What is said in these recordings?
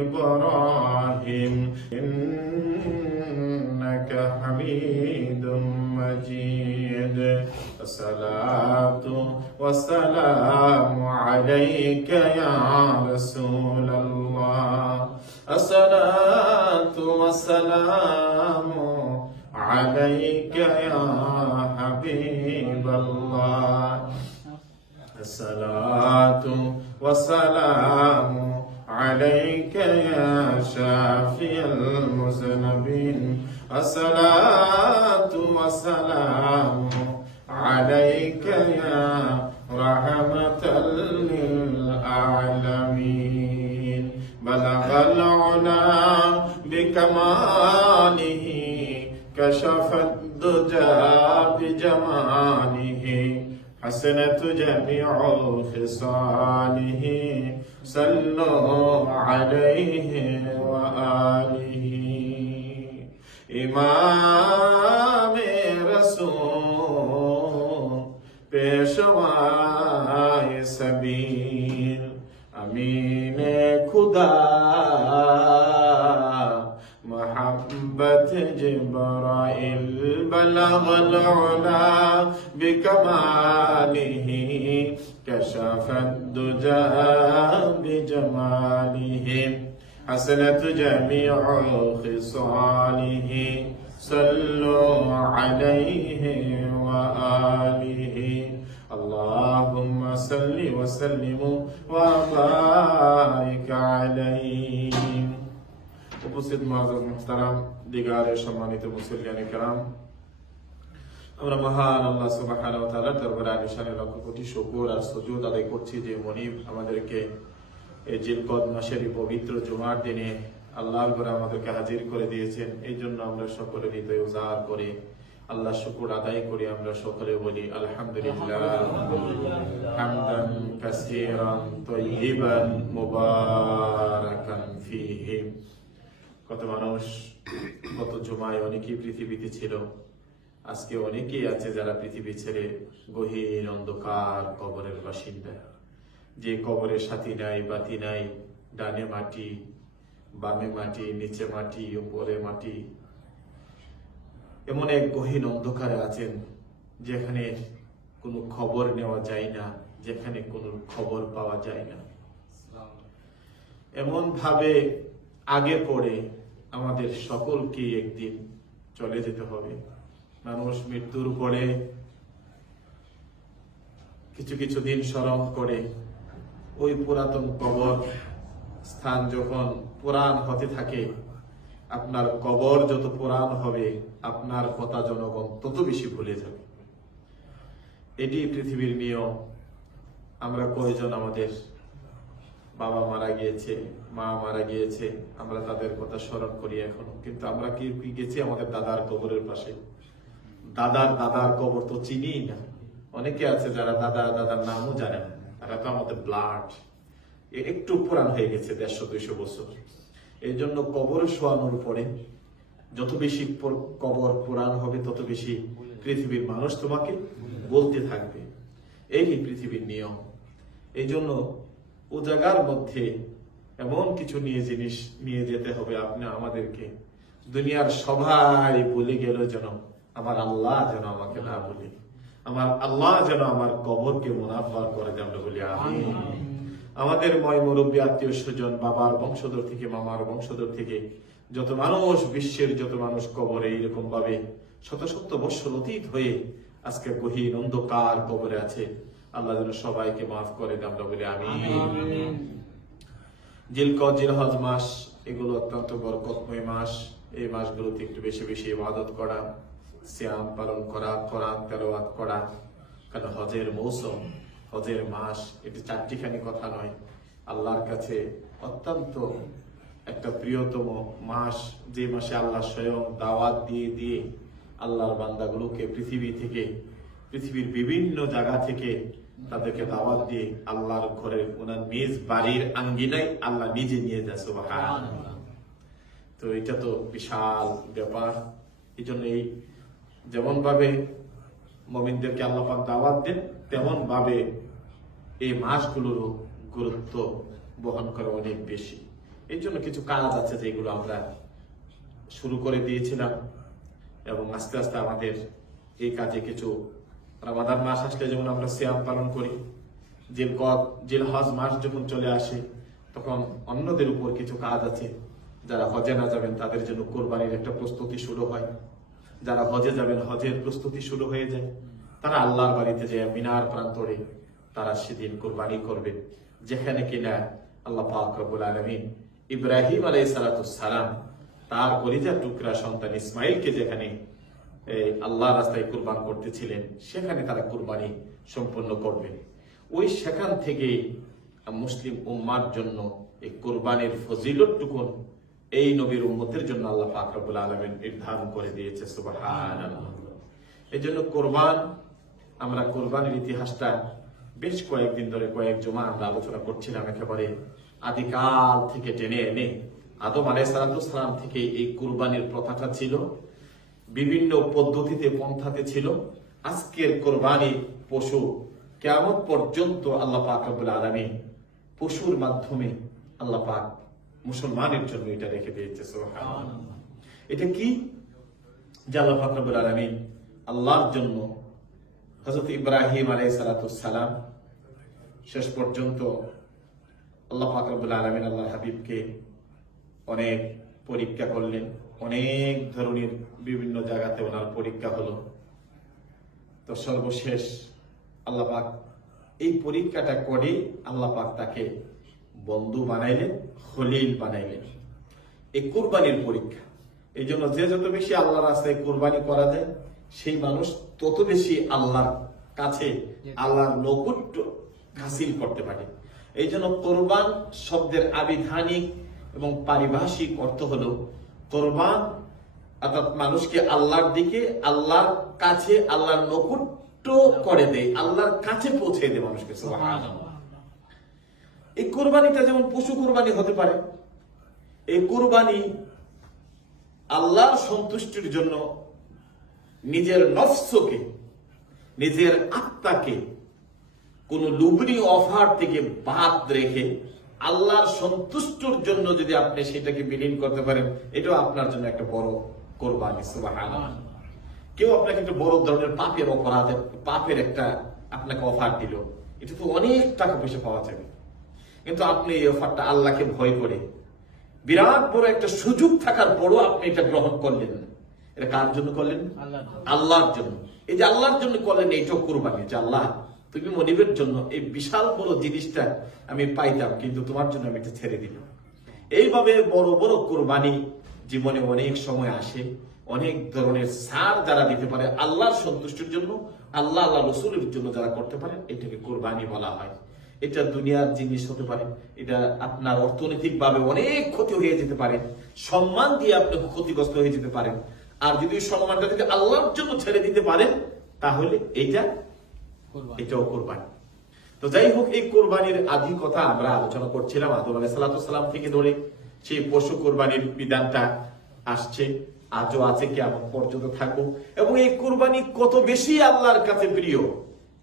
إبراهيم إنك حميد مجيد. الصلاة والسلام عليك يا رسول الله. الصلاة والسلام عليك يا حبيب الله. الصلاة والسلام عليك يا شافي المذنبين. الصلاة والسلام عليك يا رحمة للعالمين. بلغ العلا بكماله كشف الدجى بجماله. حسنة جميع خصاله صلوا عليه وآله. إمام رسول بشواء سبيل أمين خدا محبة جبرائيل بلغ العلا بكماله كشف الدجى بجماله حسنت جميع خصاله صلوا عليه وآله اللهم صل وسلم وبارك عليه উপস্থিত মহাজত মুহতারাম দিগারের সম্মানিত মুসলিয়ানি কারাম আমরা মহান আল্লাহ সুবহানাহু ওয়া তাআলার দরবারে আলিশানে লক্ষ কোটি শকুর আর সুজুদ আদায় করছি যে মনিব আমাদেরকে এই জিলকদ মাসের পবিত্র জুমার দিনে আল্লাহ ঘরে আমাদেরকে হাজির করে দিয়েছেন। এই জন্য আমরা সকলে হৃদয় উজাড় করে আল্লাহ শুকুর আদায় করি। আমরা সকলে বলি, আলহামদুলিল্লাহ। কত মানুষ, কত জুমায় অনেকেই পৃথিবীতে ছিল। আজকে অনেকেই আছে যারা পৃথিবী ছেড়ে গহীন অন্ধকার কবরের বাসিন্দা। যে কবরের সাথী নাই, বাতি নাই, ডানে মাটি, বামে মাটি, নিচে মাটি, উপরে মাটি। এমন এক গহীন অন্ধকারে আছেন যেখানে কোনো খবর নেওয়া যায় না, যেখানে কোনো খবর পাওয়া যায় না। এমন ভাবে আগে পড়ে আমাদের সকলকে একদিন চলে যেতে হবে। মানুষ মৃত্যুর পরে কিছু কিছু দিন স্মরণ করে ওই পুরাতন কবর স্থান যখন পুরাণ হতে থাকে, আপনার কবর যত পুরাণ হবে, আপনার কথা জনগণ তত বেশি ভুলে যাবে। এটি পৃথিবীর নিয়ম। আমরা কয়জন আমাদের বাবা মারা গিয়েছে, মা মারা গিয়েছে, আমরা তাদের কথা স্মরণ করি এখনও। কিন্তু আমরা কি গেছি আমাদের দাদার কবরের পাশে? দাদার দাদার কবর তো চিনি না। অনেকে আছে যারা দাদা, দাদার নামও জানেন তারা তো আমাদের ব্লাড একটু পুরান হয়ে গেছে দেড়শো, দুইশো বছর। এই জন্য কবর শোয়ানোর পরে যত বেশি কবর পুরাণ হবে, তত বেশি পৃথিবীর মানুষ তোমাকে বলতে থাকবে। এই পৃথিবীর নিয়ম। এই জন্য ও জায়গার মধ্যে এমন কিছু নিয়ে জিনিস নিয়ে যেতে হবে, আপনি আমাদেরকে দুনিয়ার সবাই বলে গেল যেন আমার আল্লাহ যেন আমাকে না বলে। আমার আল্লাহ যেন আমার কবরকে মুনাফা করে যেন বলি আমি আমাদের ময় মুরব্বী আত্মীয় স্বজন বাবার বংশধর থেকে মামার বংশধর থেকে যত মানুষ বিশ্বের যত মানুষ কবরে এইরকম ভাবে শত শত বৎসর অতীত হয়ে আজকে গহীন অন্ধকার কবরে আছে আল্লাহ যেন সবাইকে মাফ করে দেন আমরা বলি আমি জিলকদ জিলহজ মাস এগুলো অত্যন্ত বরকতময় মাস। এই মাসগুলোতে একটু বেশি বেশি ইবাদত করা সিয়াম পালন করা কোরআন তেলাওয়াত করা। কারণ হজের মৌসুম, হজের মাস, এটি চারটিখানি কথা নয়। আল্লাহর কাছে অত্যন্ত একটা প্রিয়তম মাস। যে মাসে আল্লাহ স্বয়ং দাওয়াত দিয়ে দিয়ে আল্লাহর বান্দাগুলোকে পৃথিবী থেকে, পৃথিবীর বিভিন্ন জায়গা থেকে তাদেরকে দাওয়াত দিয়ে আল্লাহর ঘরের ওনার নিজ বাড়ির আঙ্গিনায় আল্লাহ নিজে নিয়ে যায়, সুবহানাল্লাহ। তো এটা তো বিশাল ব্যাপার। এই জন্য এই যেমন ভাবে মমিনদেরকে আল্লাহ পাক দাওয়াত দেন তেমন ভাবে এই মাসগুলোরও গুরুত্ব বহন করে অনেক বেশি। এই জন্য কিছু কাজ আছে যেগুলো আমরা শুরু করে দিয়েছিলাম এবং আস্তে আস্তে আমাদের এই কাজে কিছু রামাদান মাস আসলে যেমন আমরা সিয়াম পালন করি, জিল কদ, জিল হজ মাস যখন চলে আসে, তখন অন্যদের উপর কিছু কাজ আছে যারা হজে না যাবেন, তাদের জন্য কোরবানির একটা প্রস্তুতি শুরু হয়। যারা হজে যাবেন, হজের প্রস্তুতি শুরু হয়ে যায়। তারা আল্লাহর বাড়িতে যে মিনার প্রান্তরে তারা সেদিন কোরবানি করবে। যেখানে কিনা আল্লাহ পাক রব্বুল আলামিন ইব্রাহিম আলাইহিস সালাম তার কলিজার টুকরা সন্তান ইসমাইলকে যেখানে আল্লাহ রাস্তায় কুরবান করতেছিলেন, সেখানে তারা কুরবানি সম্পন্ন করবেন ওই সেখান থেকে মুসলিম উম্মার জন্য এই কোরবানির ফজিলতটুকুন এই নবীর উম্মতের জন্য আল্লাহ পাক রব্বুল আলামিন নির্ধারণ করে দিয়েছে এই জন্য কোরবান, আমরা কোরবানির ইতিহাসটা বেশ কয়েকদিন ধরে কয়েক জমা আমরা আলোচনা করছিলাম একেবারে আদিকাল থেকে টেনে এনে। আদম আলাইসালাম থেকে এই কোরবানির প্রথাটা ছিল, বিভিন্ন পদ্ধতিতে পন্থাতে ছিল। আজকের কোরবানি পশু কেমন পর্যন্ত আল্লাহ পাক রব্বুল আলামিন পশুর মাধ্যমে আল্লাহ পাক মুসলমানের জন্য এটা রেখে দিয়েছে। এটা কি? যে আল্লাহ পাক আল্লাহর জন্য হযরত ইব্রাহিম আলাইহিস সালাম শেষ পর্যন্ত আল্লাহ পাক রব্বুল আল্লাহ হাবিবকে অনেক পরীক্ষা করলেন অনেক ধরনের বিভিন্ন জায়গাতে ওনার পরীক্ষা হলো। তো সর্বশেষ আল্লাহ পাক এই পরীক্ষাটা করে আল্লাহ পাক তাকে বন্ধু বানাইলেন খলিল বানাইলেন এই কোরবানির পরীক্ষা। এই জন্য যে যত বেশি আল্লাহর রাস্তায় কোরবানি করা যায়, সেই মানুষ তত বেশি আল্লাহর কাছে, আল্লাহর নৈকট্য হাসিল করতে পারে। এই জন্য কোরবান শব্দের আবিধানিক এবং পারিভাষিক অর্থ হলো, কোরবান অর্থাৎ মানুষকে আল্লাহর দিকে, আল্লাহর কাছে, আল্লাহর নৈকট্য করে দেয়, আল্লাহর কাছে পৌঁছে দেয় মানুষকে। এই কোরবানিটা যেমন পশু কোরবানি হতে পারে, এই কোরবানি আল্লাহর সন্তুষ্টির জন্য নিজের নফসকে, নিজের আত্মাকে কোন লুবনি অফার থেকে বাদ রেখে আল্লাহর সন্তুষ্টর জন্য যদি আপনি সেটাকে বিলীন করতে পারেন, এটাও আপনার জন্য একটা বড় কোরবানি কেউ আপনাকে একটা বড় ধরনের পাপের অপরাধ পাপের একটা আপনাকে অফার দিল এটা তো অনেক টাকা পয়সা পাওয়া যাবে। কিন্তু আপনি এই অফারটা আল্লাহকে ভয় করে। বিরাট বড় একটা সুযোগ থাকার পরও আপনি এটা গ্রহণ করলেন না। এটা কার জন্য করলেন? আল্লাহর জন্য। এই যে আল্লাহর জন্য করলেন এইটাও কোরবানি যে আল্লাহ তুমি মনিবের জন্য এই বিশাল বড় জিনিসটা আমি পাইতাম কিন্তু তোমার জন্য আমি এটা ছেড়ে দিলাম। এইভাবে বড় বড় কোরবানি জীবনে অনেক সময় আসে। অনেক ধরনের সার যারা দিতে পারে আল্লাহর সন্তুষ্টির জন্য আল্লাহ আল্লাহ রসুলের জন্য যারা করতে পারে এটাকে কোরবানি বলা হয়। এটা দুনিয়ার জিনিস হতে পারে এটা আপনার অর্থনৈতিক ভাবে অনেক ক্ষতি হয়ে যেতে পারে সম্মান দিয়ে আপনি ক্ষতিগ্রস্ত হয়ে যেতে পারেন। আর যদি সম্মানটা যদি আল্লাহর জন্য ছেড়ে দিতে পারেন তাহলে এটা এটাও কোরবানি। তো যাই হোক এই কোরবানির আদি কথা আমরা আলোচনা করছিলাম আদম আলাহ সাল্লাম থেকে ধরে সেই পশু কোরবানির বিধানটা আসছে আজও আছে কি কেমন পর্যন্ত থাকব। এবং এই কোরবানি কত বেশি আল্লাহর কাছে প্রিয়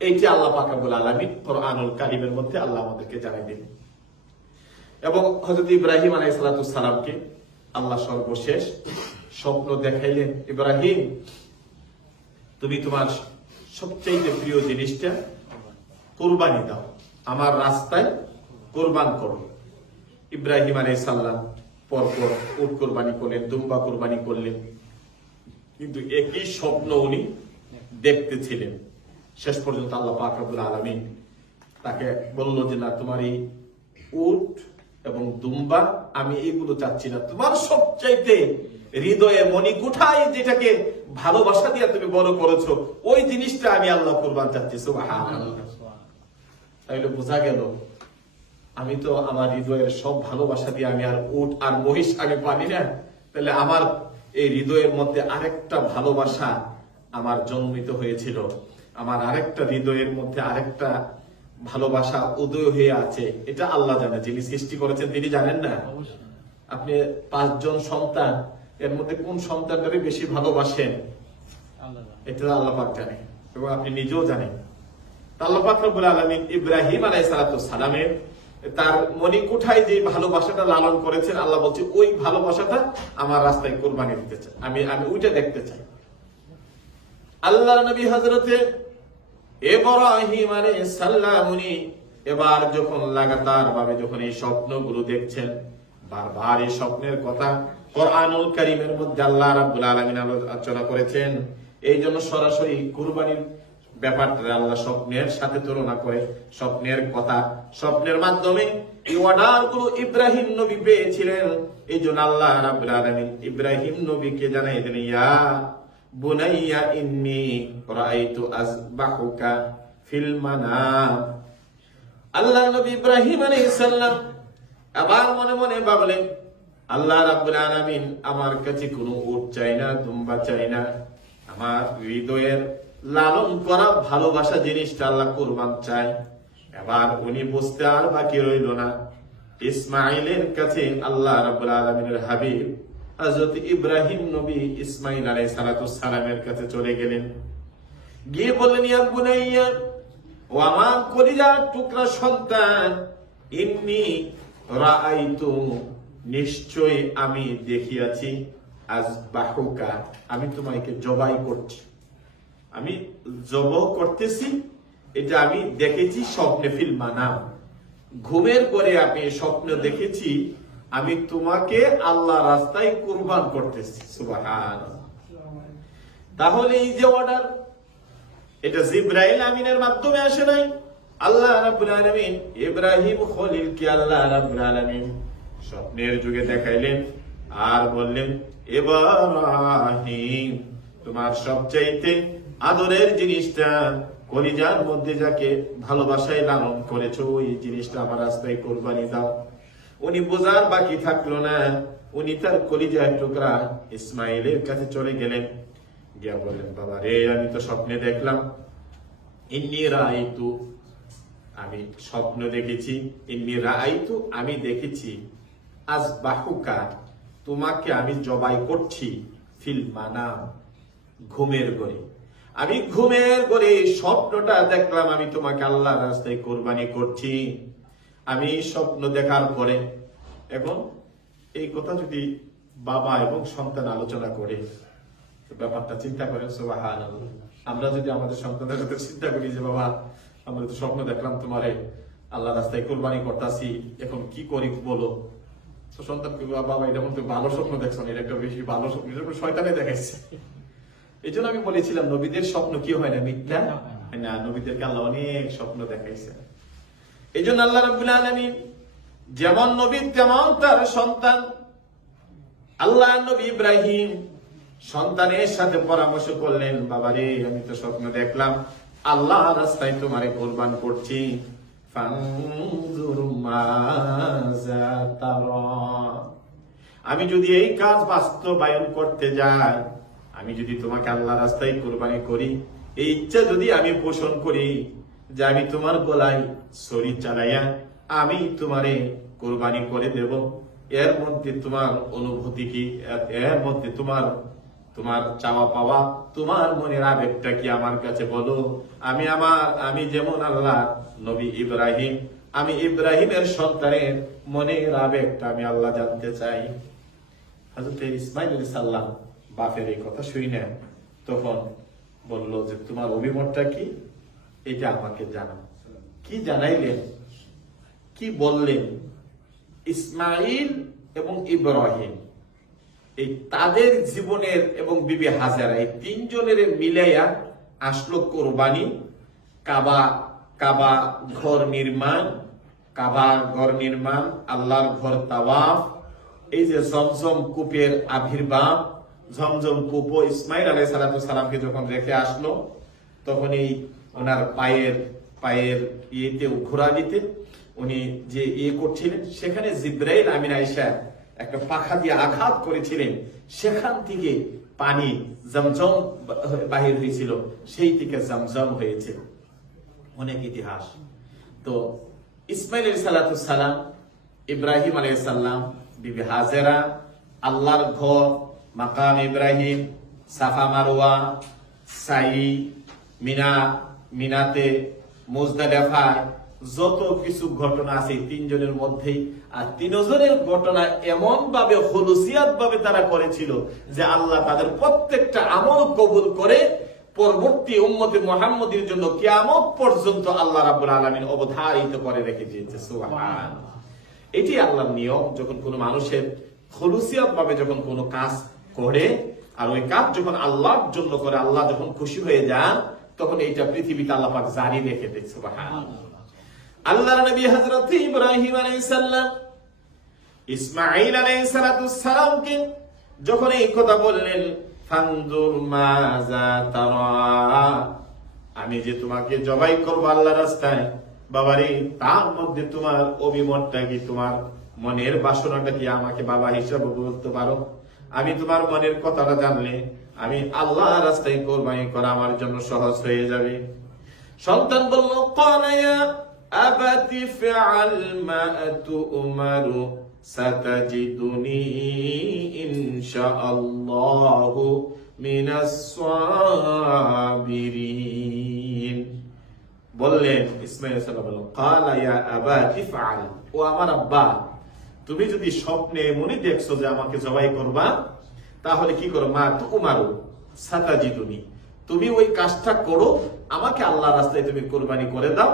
এইটি আল্লাহ পাকাবুল আলমিন কোরআনুল কালিমের মধ্যে আল্লাহ আমাদেরকে জানাই দিন এবং হজরত ইব্রাহিম আলাই সালাতামকে আল্লাহ সর্বশেষ স্বপ্ন দেখাইলেন, ইব্রাহিম, তুমি তোমার সবচেয়ে প্রিয় জিনিসটা কোরবানি দাও, আমার রাস্তায় কোরবান করো। ইব্রাহিম আলাই সাল্লাম পরপর উট কোরবানি করলেন, দুম্বা কোরবানি করলেন। কিন্তু একই স্বপ্ন উনি দেখতেছিলেন। শেষ পর্যন্ত আল্লাহ পাক রব্বুল আলামিন তাকে বলল যে, না, তোমার এই উট এবং দুম্বা আমি এগুলো চাচ্ছি না। তোমার সবচাইতে হৃদয়ে মনি কোঠায় যেটাকে ভালোবাসা দিয়ে তুমি বড় করেছ, ওই জিনিসটা আমি আল্লাহ কোরবান চাচ্ছি। তাইলে বোঝা গেল, আমি তো আমার হৃদয়ের সব ভালোবাসা দিয়ে আমি আর উট আর মহিষ আমি পারি না। তাহলে আমার এই হৃদয়ের মধ্যে আরেকটা ভালোবাসা আমার জন্মিত হয়েছিল। আমার আরেকটা হৃদয়ের মধ্যে আরেকটা ভালোবাসা উদয় হয়ে আছে এটা আল্লাহ জানে। যিনি সৃষ্টি করেছেন তিনি জানেন না? আপনি পাঁচজন সন্তান এর মধ্যে কোন সন্তানটাকে বেশি ভালোবাসেন? এটা আল্লাহ পাক জানে এবং আপনি নিজেও জানেন। আল্লাহ পাক রব্বুল আলামিন ইব্রাহিম আলাইহিস সালামের তার মণিকুঠায় যে ভালোবাসাটা লালন করেছেন আল্লাহ বলছে ওই ভালোবাসাটা আমার রাস্তায় কোরবানি দিতে চাই আমি আমি ওইটা দেখতে চাই। আল্লাহ নবী হজরতে এব্রাহিম উনি এবার যখন লাগাতার ভাবে যখন এই স্বপ্নগুলো দেখছেন, বারবার এই স্বপ্নের কথা কোরআনুল মধ্যে আল্লাহ রাব্বুল আলামিন আলোচনা করেছেন। এই জন্য সরাসরি কুরবানির ব্যাপারটা আল্লাহ স্বপ্নের সাথে তুলনা করে, স্বপ্নের কথা, স্বপ্নের মাধ্যমে এই ইব্রাহিম নবী পেয়েছিলেন। এই জন্য আল্লাহ রাব্বুল আলামিন ইব্রাহিম নবীকে জানাই দিলেন, ইয়া বুনাইয়া ইন্নি রাআইতু আযবাহুকা ফিল মানাম আল্লাহ নবী ইব্রাহিম আলাইহিস সালাম আবার মনে মনে ভাবলেন, আল্লাহ রাব্বুল আলামিন আমার কাছে কোনো উট চাই না, দুম্বা চাই না। আমার হৃদয়ের লালন করা ভালোবাসা জিনিসটা আল্লাহ কুরবান চাই এবার উনি বুঝতে আর বাকি রইল না। ইসমাইলের কাছে আল্লাহ রাব্বুল আলামিনের হাবিব হযরত ইব্রাহিম নবী ইসমাইল আলাইহিস সালাতু সালামের কাছে চলে গেলেন। গিয়ে বললেন, ইয়া ও আমার কলিজার টুকরা সন্তান, ইন্নি রাআইতু নিশ্চয় আমি দেখিয়াছি। আজ বাহুকা আমি তোমাকে জবাই করছি। আমি জব করতেছি, এটা আমি দেখেছি স্বপ্নে ফিল মানাম। ঘুমের পরে আমি স্বপ্ন দেখেছি আমি তোমাকে আল্লাহ রাস্তায় কুরবান করতেছি সুবাহান তাহলে এই যে অর্ডার এটা জিব্রাইল আমিনের মাধ্যমে আসে নাই। আল্লাহ রাব্বুল আলামিন ইব্রাহিম খলিল কে আল্লাহ রাব্বুল আলামিন স্বপ্নের যুগে দেখাইলেন আর বললেন, ইব্রাহিম, তোমার সবচাইতে আদরের জিনিসটা কলিজার মধ্যে যাকে ভালোবাসায় লালন করেছ ওই জিনিসটা আমার রাস্তায় কোরবানি দাও। উনি বোঝার বাকি থাকল না। উনি তার কলিজার টুকরা ইসমাইলের কাছে চলে গেলেন। গিয়া বললেন, বাবা রে, আমি তো স্বপ্নে দেখলাম। ইন্নি রাইতু আমি স্বপ্ন দেখেছি। ইন্নি রাইতু আমি দেখেছি। আজ বাহুকা তোমাকে আমি জবাই করছি ফিল মানাম, ঘুমের ঘরে। আমি ঘুমের ঘরে স্বপ্নটা দেখলাম, আমি তোমাকে আল্লাহ রাস্তায় কোরবানি করছি। আমি স্বপ্ন দেখার পরে এখন এই কথা যদি বাবা এবং সন্তান আলোচনা করে ব্যাপারটা চিন্তা করেন সোবাহান আমরা যদি আমাদের সন্তানের কথা চিন্তা করি যে বাবা আমরা তো স্বপ্ন দেখলাম তোমারে আল্লাহ রাস্তায় কোরবানি করতাছি এখন কি করি বলো? তো সন্তানকে বাবা এটা মধ্যে ভালো স্বপ্ন দেখছ না এটা একটা বেশি ভালো স্বপ্ন শয়তানে দেখাইছে। এই জন্য আমি বলেছিলাম নবীদের স্বপ্ন কি হয় না মিথ্যা? না নবীদেরকে আল্লাহ অনেক স্বপ্ন দেখাইছে। এই জন্য আল্লাহ রাব্বুল আলামিন যেমন নবী, তেমন তার সন্তান আল্লাহ নবী ইব্রাহিম সন্তানের সাথে পরামর্শ করলেন বাবা রে আমি তো স্বপ্ন দেখলাম, আল্লাহ রাস্তায় তোমারে কোরবান করছি। আমি যদি এই কাজ বাস্তবায়ন করতে যাই, আমি যদি তোমাকে আল্লাহ রাস্তায় কোরবানি করি, এই ইচ্ছা যদি আমি পোষণ করি যে আমি তোমার গলায় শরীর চালাইয়া আমি তোমারে কোরবানি করে দেব। এর মধ্যে তোমার অনুভূতি কি? এর- মধ্যে তোমার তোমার চাওয়া পাওয়া, তোমার মনের আবেগটা কি আমার কাছে বলো। আমি আমার, আমি যেমন আল্লাহ, নবী ইব্রাহিম, আমি ইব্রাহিমের সন্তানের মনের আবেগটা আমি আল্লাহ জানতে চাই। হজরত ইসমাইল সাল্লাম বাপের এই কথা শুই নেন তখন বলল যে তোমার অভিমতটা কি? এটা আমাকে জানাও। কি জানাইলেন? কি বললেন? ইসমাইল এবং ইব্রাহিম, এই তাদের জীবনের এবং বিবি হাজারা, এই তিনজনের মিলাইয়া আসলো কোরবানি। কাবা কাবা ঘর নির্মাণ, কাবা ঘর নির্মাণ, আল্লাহর ঘর তাওয়াফ, এই যে জমজম কূপের আবির্ভাব, জমজম কূপ ইসমাইল আলাই সালামকে যখন রেখে আসলো, তখন এই ওনার পায়ের পায়ের ইয়েতে ঘোরা দিতে উনি যে ইয়ে করছিলেন, সেখানে জিব্রাইল আমিন আইসা একটা পাখা দিয়ে আঘাত করেছিলেন। সেখান থেকে পানি জমজম বাহির হয়েছিল, সেই থেকে জমজম হয়েছে। অনেক ইতিহাস। তো ইসমাইল সালাম, ইব্রাহিম আলাইসাল্লাম বিবি হাজেরা, আল্লাহর ঘর, মাকাম ইব্রাহিম, সাফা মারোয়া সাই মিনা মিনাতে, মুজদালেফায় যত কিছু ঘটনা আছে তিনজনের মধ্যেই। আর তিনজনের ঘটনা এমন ভাবে হলুসিয়াত ভাবে তারা করেছিল যে আল্লাহ তাদের প্রত্যেকটা আমল কবুল করে পরবর্তী উম্মতে মোহাম্মদের জন্য কিয়ামত পর্যন্ত আল্লাহ রাব্বুল আলামিন অবধারিত করে রেখে দিয়েছে। এটি আল্লাহর নিয়ম, যখন কোনো মানুষের খলুসিয়াত ভাবে যখন কোনো কাজ করে, আর ওই কাজ যখন আল্লাহর জন্য করে, আল্লাহ যখন খুশি হয়ে যান তখন এইটা পৃথিবীতে আল্লাহ পাক জারি রেখে সুবহান আল্লাহর নবী হযরত ইব্রাহিম আলাইহিস সালাম ইসমাঈল যখন এই কথা বললেন, ফানজুর মাজা তারা, আমি যে তোমাকে জবাই করব আল্লাহর রাস্তায়, বাবারে, তার মধ্যে তোমার অভিমতটা কি, তোমার মনের বাসনাটা কি আমাকে বাবা হিসাবে বলতে পারো? আমি তোমার মনের কথাটা জানলে আমি আল্লাহ রাস্তায় কোরবানি করা আমার জন্য সহজ হয়ে যাবে। সন্তান বলল কলায়া আবাতি ফআল মা তুমারু সাতাজিদুনি ইনশাআল্লাহু মিনাস সাবিরিন। বললেন ইসমাইল বলল কালা ইয়া আবাতি ফআল। ও আমার আব্বা, তুমি যদি স্বপ্নে মনে দেখছ যে আমাকে জবাই করবা তাহলে কি করো? মা তো উমারু সাতাজিদুনি তুমি। তুমি ওই কাজটা করো, আমাকে আল্লাহ রাস্তায় তুমি কোরবানি করে দাও।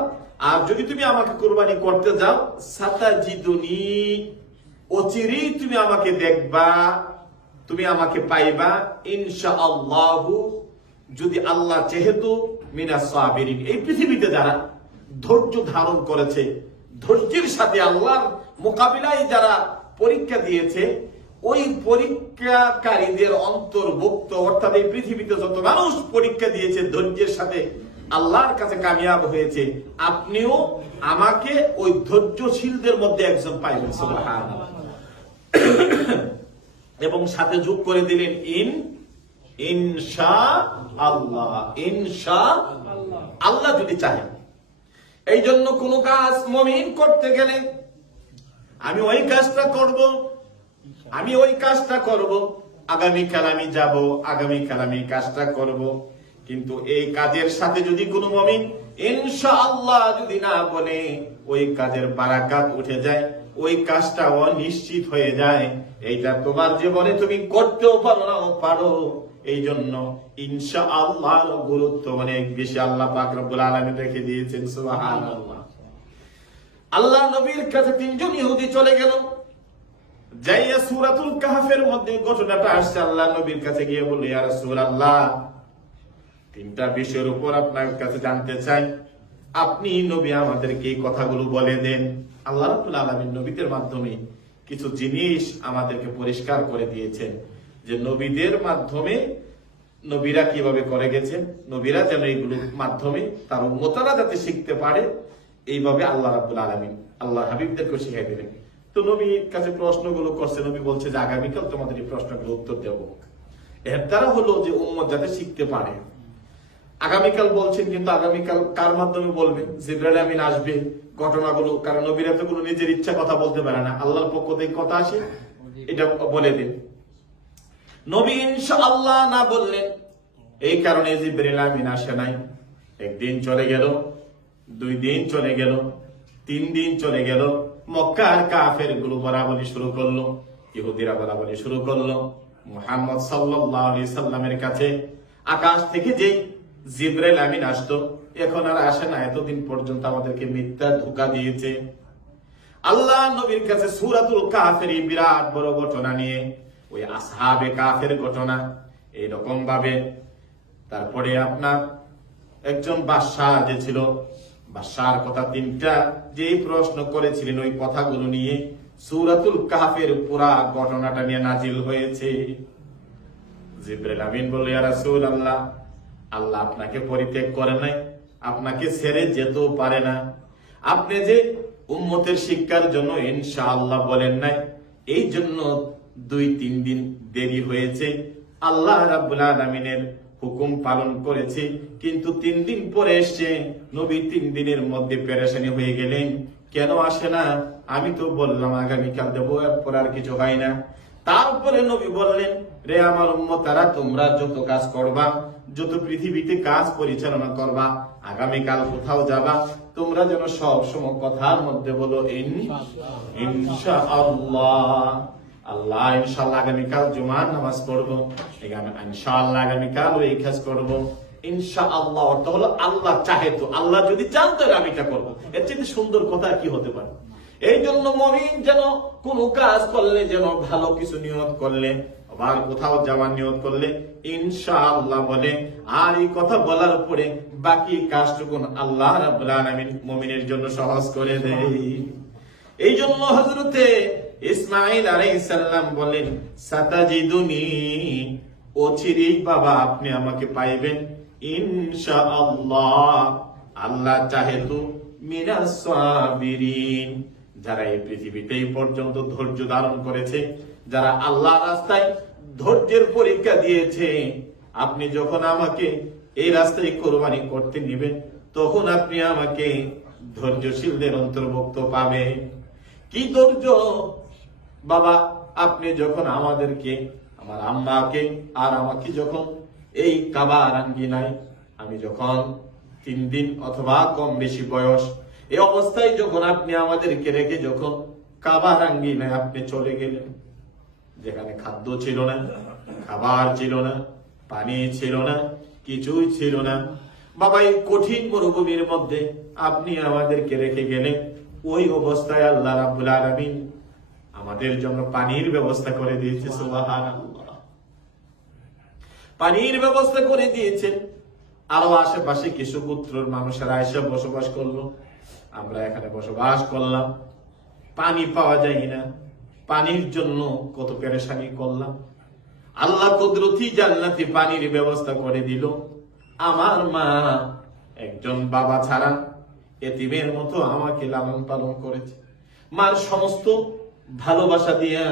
আর যদি তুমি আমাকে কোরবানি করতে যাও সাতাজিদুনি অচিরেই তুমি আমাকে দেখবা, তুমি আমাকে পাইবা। ইনশা আল্লাহু যদি আল্লাহ যেহেতু মিনা সাবিরিন। এই পৃথিবীতে যারা ধৈর্য ধারণ করেছে, ধৈর্যের সাথে আল্লাহর মোকাবিলায় যারা পরীক্ষা দিয়েছে ওই পরীক্ষাকারীদের অন্তর্ভুক্ত, অর্থাৎ এই পৃথিবীতে যত মানুষ পরীক্ষা দিয়েছে, ধৈর্যের সাথে আল্লাহর কাছে কামিয়াব হয়েছে, আপনিও আমাকে ওই ধৈর্যশীলদের মধ্যে একজন পাইলেন এবং সাথে যোগ করে দিলেন, ইন, ইনশা আল্লাহ ইনশা আল্লাহ যদি চাহেন। এই জন্য কোন কাজ মমিন করতে গেলে আমি ওই কাজটা করব আমি ওই কাজটা করব। আগামীকাল আমি যাব আগামীকাল আমি কাজটা করব। কিন্তু এই কাজের সাথে যদি কোনো মমিন ইনশাআল্লাহ যদি না বলে, ওই কাজের বারাকাত উঠে যায়, ওই কাজটা অনিশ্চিত হয়ে যায়। এইটা তোমার জীবনে তুমি করতেও পারো না পারো। এই জন্য ইনশা আল্লাহর গুরুত্ব অনেক বেশি আল্লাহ পাক রব্বুল আলামিন রেখে দিয়েছেন, সুবহানাল্লাহ। আল্লাহ নবীর কাছে তিনজন ইহুদি চলে গেল। যাইয়া সূরাতুল কাহফের মধ্যে ঘটনাটা আসছে, আল্লাহ নবীর কাছে গিয়ে বলল, ইয়া রাসূলুল্লাহ, তিনটা বিষয়ের উপর আপনার কাছে জানতে চাই। আপনি নবী আমাদেরকে এই কথাগুলো বলে দেন। আল্লাহ রাব্বুল আলামিন নবীদের মাধ্যমে কিছু জিনিস আমাদেরকে পরিষ্কার করে দিয়েছেন। যে নবীদের মাধ্যমে নবীরা কীভাবে করে গেছেন, নবীরা যেন এইগুলোর মাধ্যমে তার উন্মতারা যাতে শিখতে পারে, এইভাবে আল্লাহ রাব্বুল আলামিন আল্লাহ হাবিবদেরকে শিখাই দিলেন তো নবীর কাছে প্রশ্নগুলো করছে, নবী বলছে যে আগামীকাল তোমাদের এই প্রশ্নগুলো উত্তর দেব। এর দ্বারা হলো যে উম্মত যাতে শিখতে পারে। আগামীকাল বলছেন কিন্তু আগামীকাল কার মাধ্যমে বলবেন জিব্রাইল আমিন আসবে, ঘটনাগুলো, কারণ নবীরা তো কোনো নিজের ইচ্ছা কথা বলতে পারে না। আল্লাহর পক্ষ থেকে কথা আসে, এটা বলে দিন। নবী ইনশাআল্লাহ না বললেন, এই কারণে জিব্রাইল আমিন আসে নাই। একদিন চলে গেল, দুই দিন চলে গেল, তিন দিন চলে গেল মক্কার কাফেরগুলো বরাবরি শুরু করল, ইহুদিরা বরাবরি শুরু করল। মুহাম্মদ আলাইহি সাল্লামের কাছে আকাশ থেকে যে জিব্রাইল আমিন আসতো, এখন আর আসে না, এতদিন পর্যন্ত আমাদেরকে মিথ্যা ধোকা দিয়েছে। আল্লাহ নবীর কাছে সুরাতুল কাফের বিরাট বড় ঘটনা নিয়ে, ওই আসহাবে কাফের ঘটনা এইরকম ভাবে তারপরে আপনার একজন বাদশাহ যে ছিল বাদশার কথা তিনটা যে প্রশ্ন করেছিলেন ওই কথাগুলো নিয়ে সুরাতুল কাফের পুরা ঘটনাটা নিয়ে নাজিল হয়েছে। জিব্রাইল আমিন বলে ইয়া রাসূলুল্লাহ, আল্লাহ আপনাকে পরিত্যাগ করে নাই, আপনাকে ছেড়ে যেতেও পারে না। আপনি যে উম্মতের শিক্ষার জন্য ইনশাআল্লাহ বলেন নাই এই জন্য দুই তিন দিন দেরি হয়েছে। আল্লাহ রাব্বুল আলামিনের হুকুম পালন করেছে, কিন্তু তিন দিন পরে এসছে নবী তিন দিনের মধ্যে পেরেশানি হয়ে গেলেন। কেন আসে না? আমি তো বললাম, আগামীকাল দেবো, এরপর আর কিছু হয় না। তারপরে নবী বললেন, রে আমার উম্মতারা, তোমরা যত কাজ করবা, যত পৃথিবীতে কাজ পরিচালনা করবা, আগামীকাল কোথাও যাবা, তোমরা যেন সব সময় কথার মধ্যে বলো ইন ইনশা আল্লাহ আল্লাহ ইনশাআল্লাহ আগামীকাল জুমার নামাজ পড়ব। ইনশাআল্লাহ আগামীকাল এই কাজ করব। ইনশা আল্লাহ অর্থ হলো আল্লাহ চাহে তো। আল্লাহ যদি আমি এটা করব। এর চেয়ে সুন্দর কথা কি হতে পারে? এই জন্য মমিন যেন কোন কাজ করলে, যেন ভালো কিছু নিয়ত করলে, আবার কোথাও যাওয়ার নিয়ত করলে, ইনশাআল্লাহ বলে, আর এই কথা বলার পরে বাকি কাজটুকুন আল্লাহ রাব্বুল আলামিন মুমিনের জন্য সহজ করে দেয়। এই জন্য হযরতে ইসমাঈল আলাইহিস সালাম বলেন, সাতাজিদুনি অচিরেই বাবা, আপনি আমাকে পাইবেন। ইনশাআল্লাহ, আল্লাহ চাহে তো মিনাস যারা এই পৃথিবীতে এই পর্যন্ত ধৈর্য ধারণ করেছে, যারা আল্লাহ রাস্তায় ধৈর্যের পরীক্ষা দিয়েছে, আপনি যখন আমাকে এই রাস্তায় কোরবানি করতে নিবেন, তখন আপনি আমাকে ধৈর্যশীলদের অন্তর্ভুক্ত পাবেন। কি ধৈর্য? বাবা, আপনি যখন আমাদেরকে, আমার আম্মাকে আর আমাকে যখন এই কাবার আঙ্গিনায় আমি যখন তিন দিন অথবা কম বেশি বয়স, এই অবস্থায় যখন আপনি আমাদেরকে রেখে যখন কাবার আঙ্গিনায় আপনি চলে গেলেন। যেখানে খাদ্য ছিল না, খাবার ছিল না, পানি ছিল না, কিছুই ছিল না। বাবা, এই কঠিন মরুভূমির মধ্যে আপনি আমাদেরকে রেখে গেলেন। ওই অবস্থায় আল্লাহ রাব্বুল আলামিন আমাদের জন্য পানির ব্যবস্থা করে দিয়েছে পানির ব্যবস্থা করে দিয়েছেন আরও আশেপাশে কিছু পুত্রর মানুষেরা এসে বসবাস করল। আমরা এখানে বসবাস করলাম। পানি পাওয়া যায় না। পানির জন্য কত পেরেশানি করলাম। আল্লাহ কুদরতি জান্নাতি পানির ব্যবস্থা করে দিল। আমার মা একজন বাবা ছাড়া এতিমের মতো আমাকে লালন পালন করেছে। মার সমস্ত ভালোবাসা দিয়া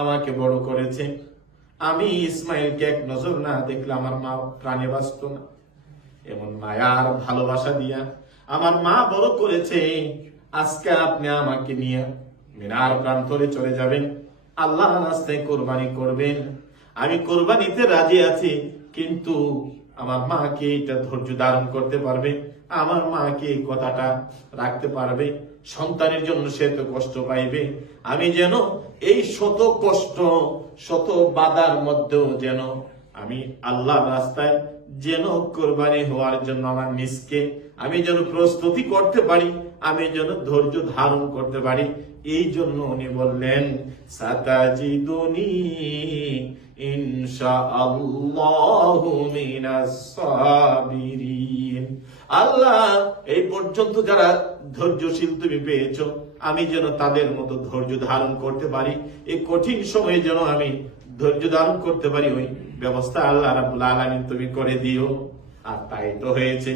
আমাকে বড় করেছে। আমি ইসমাইলকে এক নজর না দেখলে আমার মা প্রাণে বাঁচত না। এমন মায়ার ভালোবাসা দিয়া আমার মা বড় করেছে। আজকে আপনি আমাকে নিয়ে মিনার প্রান্তরে চলে যাবেন। আল্লাহ রাস্তায় কোরবানি করবেন। আমি কোরবানিতে রাজি আছি, কিন্তু আমার মাকে এটা ধৈর্য ধারণ করতে পারবে। আমার মাকে এই কথাটা রাখতে পারবে। সন্তানের জন্য সে তো কষ্ট পাইবে? আমি যেন এই শত কষ্ট, শত বাধার মধ্যেও যেন আমি আল্লাহ রাস্তায় যেন কোরবানি হওয়ার জন্য আমার নিজকে আমি যেন প্রস্তুতি করতে পারি, আমি যেন ধৈর্য ধারণ করতে পারি। এই জন্য উনি বললেন মিনাস সাবিরিন। আল্লাহ, এই পর্যন্ত যারা ধৈর্যশীল তুমি পেয়েছ। আমি যেন তাদের মতো ধৈর্য ধারণ করতে পারি। এই কঠিন সময়ে যেন আমি ধৈর্য ধারণ করতে পারি, ওই ব্যবস্থা আল্লাহ রাব্বুল আলামিন তুমি করে দিও। আর তাই তো হয়েছে।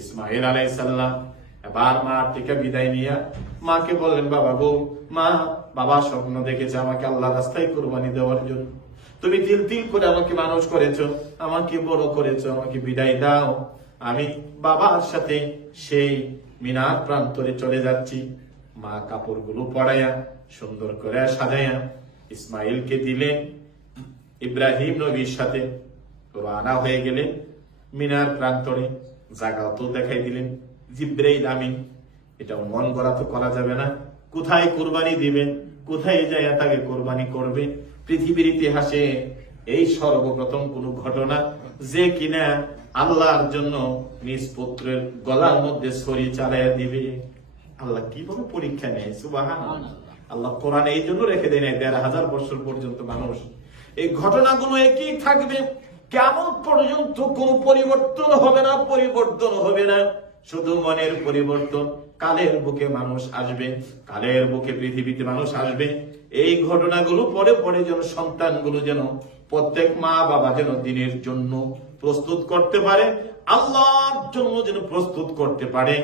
ইসমাইল আলাইহিস সালাম এবার মা থেকে বিদায় নিয়ে মাকে বললেন, বাবা গো, মা, বাবা স্বপ্ন দেখেছে আমাকে আল্লাহ রাস্তায় কোরবানি দেওয়ার জন্য। তুমি তিল তিল করে আমাকে মানুষ করেছ, আমাকে বড় করেছ, আমাকে বিদায় দাও। আমি বাবার সাথে সেই মিনার প্রান্তরে চলে যাচ্ছি। মা কাপড়গুলো পরাইয়া, সুন্দর করে সাজাইয়া ইসমাইলকে দিলেন ইব্রাহিম নবীর সাথে রানা হয়ে গেলেন মিনার প্রান্তরে জায়গা তো দেখাই দিলেন। জিব্রাইল আমিন এটা মন গড়া তো করা যাবে না। কোথায় কোরবানি দিবেন কোথায় যায় তাকে কোরবানি করবে? পৃথিবীর ইতিহাসে এই সর্বপ্রথম কোন ঘটনা যে কিনা আল্লাহর জন্য নিজ পুত্রের গলার মধ্যে ছড়ি চালাইয়া দিবে। আল্লাহ কীভাবে পরীক্ষা নেয় সুবাহান আল্লাহ কোরআন এই জন্য রেখে দেয় নাই, দেড় হাজার বছর পর্যন্ত মানুষ। এই ঘটনাগুলো একই থাকবে, কেমন পর্যন্ত কোন পরিবর্তন হবে না, পরিবর্তন হবে না। শুধু মনের পরিবর্তন, কালের বুকে মানুষ আসবে, কালের বুকে পৃথিবীতে মানুষ আসবে। এই ঘটনাগুলো পরে পরে যেন, সন্তানগুলো যেন প্রত্যেক মা বাবা যেন দিনের জন্য প্রস্তুত করতে পারে, আল্লাহর জন্য যেন প্রস্তুত করতে পারে,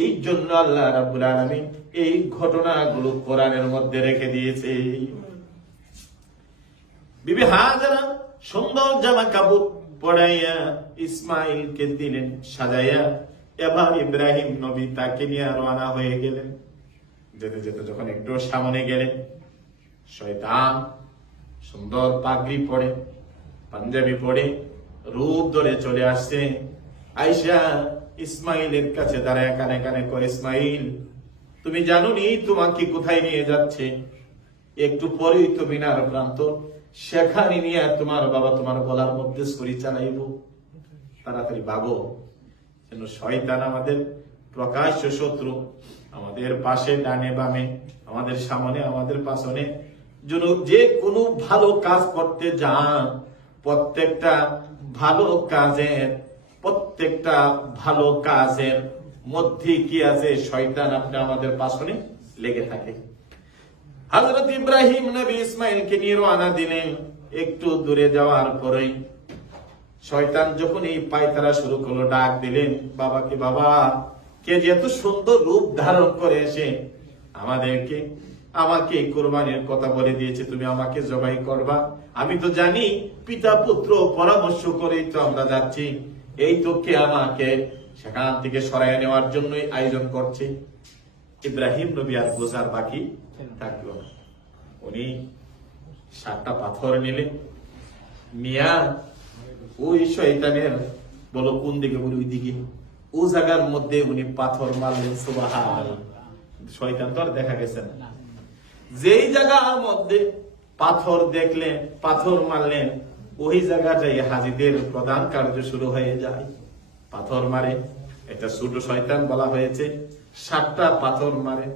এই জন্য আল্লাহ রাব্বুল আলামিন এই ঘটনাগুলো কোরআনের মধ্যে রেখে দিয়েছে। বিবি হাজারা সুন্দর জামা কাপড় পড়াইয়া ইসমাইলকে দিলেন, সাজাইয়া এবার ইব্রাহিম নবী তাকে নিয়ে রওনা হয়ে গেলেন। যেতে যেতে যখন একটু সামনে গেলেন, শয়তান সুন্দর পাগড়ি পরে, পাঞ্জাবি পরে রূপ ধরে চলে আসছে। আইসা ইসমাইলের কাছে দাঁড়ায় কানে কানে কয়, ইসমাইল, তুমি জানো নি তোমাকে কোথায় নিয়ে যাচ্ছে? একটু পরেই তো মিনার প্রান্ত। সেখানে নিয়ে তোমার বাবা তোমার গলার মধ্যে ছুরি চালাইব। তাড়াতাড়ি ভাগো যেন শয়তান আমাদের প্রকাশ্য শত্রু। আমাদের পাশে ডানে বামে, আমাদের সামনে, আমাদের পাশনে যে কোনো ভালো কাজ করতে যান, প্রত্যেকটা ভালো কাজের, প্রত্যেকটা ভালো কাজের মধ্যে কি আছে শয়তান আপনি আমাদের পাশনে লেগে থাকে। হজরত ইব্রাহিম নবী ইসমাইলকে নিয়ে রওনা দিলেন একটু দূরে যাওয়ার পরে শয়তান যখন এই পায়তারা শুরু করল, ডাক দিলেন, বাবাকে বাবা, কে যে এত সুন্দর রূপ ধারণ করে এসে আমাদেরকে আমাকে এই কোরবানির কথা বলে দিয়েছে, তুমি আমাকে জবাই করবা। আমি তো জানি পিতা, পুত্র পরামর্শ করেই তো আমরা যাচ্ছি। এই তো কে আমাকে সেখান থেকে সরাই নেওয়ার জন্যই আয়োজন করছে। ইব্রাহিম নবী আর বোঝার বাকি থাকল উনি সাতটা পাথর নিলেন মিয়া ওই শয়তানের বলো কোন দিকে, বলি ওই দিকে ও জায়গার মধ্যে উনি পাথর মারলেন সুবাহ শয়তান তো আর দেখা গেছে না। যেই জায়গার মধ্যে পাথর দেখলেন, পাথর মারলেন, ওই জায়গাটাই হাজিদের প্রধান কার্য শুরু হয়ে যায়। পাথর মারে, এটা ছোট শয়তান বলা হয়েছে, সাতটা পাথর মারে।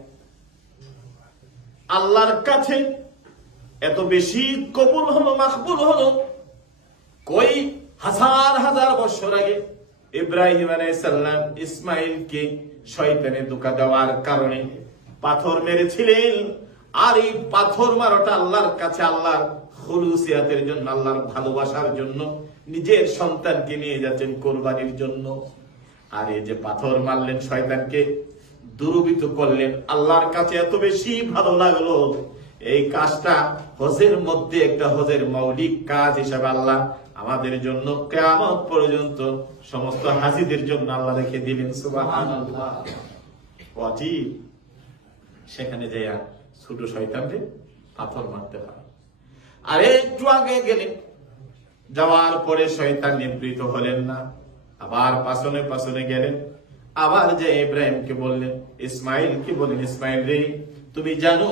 আল্লাহর কাছে এত বেশি কবুল হলো, মাকবুল হলো, কই হাজার হাজার বছর আগে ইব্রাহিম আলাইসাল্লাম ইসমাইলকে শয়তানে ধোকা দেওয়ার কারণে পাথর মেরেছিলেন আর এই পাথর মারাটা আল্লাহর কাছে, আল্লাহর খুলুসিয়াতের জন্য, আল্লাহর ভালোবাসার জন্য, নিজের সন্তানকে নিয়ে যাচ্ছেন কোরবানির জন্য। আর এই যে পাথর মারলেন শয়তানকে, দুরবিত করলেন, আল্লাহর কাছে এত বেশি ভালো লাগল। এই কাজটা হজের মধ্যে একটা হজের মৌলিক কাজ হিসাবে আল্লাহ আমাদের জন্য কেমন পর্যন্ত সমস্ত হাজিদের জন্য আল্লাহ রেখে দিলেন অজীব। সেখানে যাইয়া ছোট শয়তানরে পাথর মারতে পারে আর একটু আগে গেলে, যাওয়ার পরে শয়তান নিবৃত হলেন না, আবার পাশনে পাশনে গেলেন। আবার যে ইব্রাহিমকে বললেন, ইসমাইল, কি বললেন ইসমাইল রে, তুমি জানো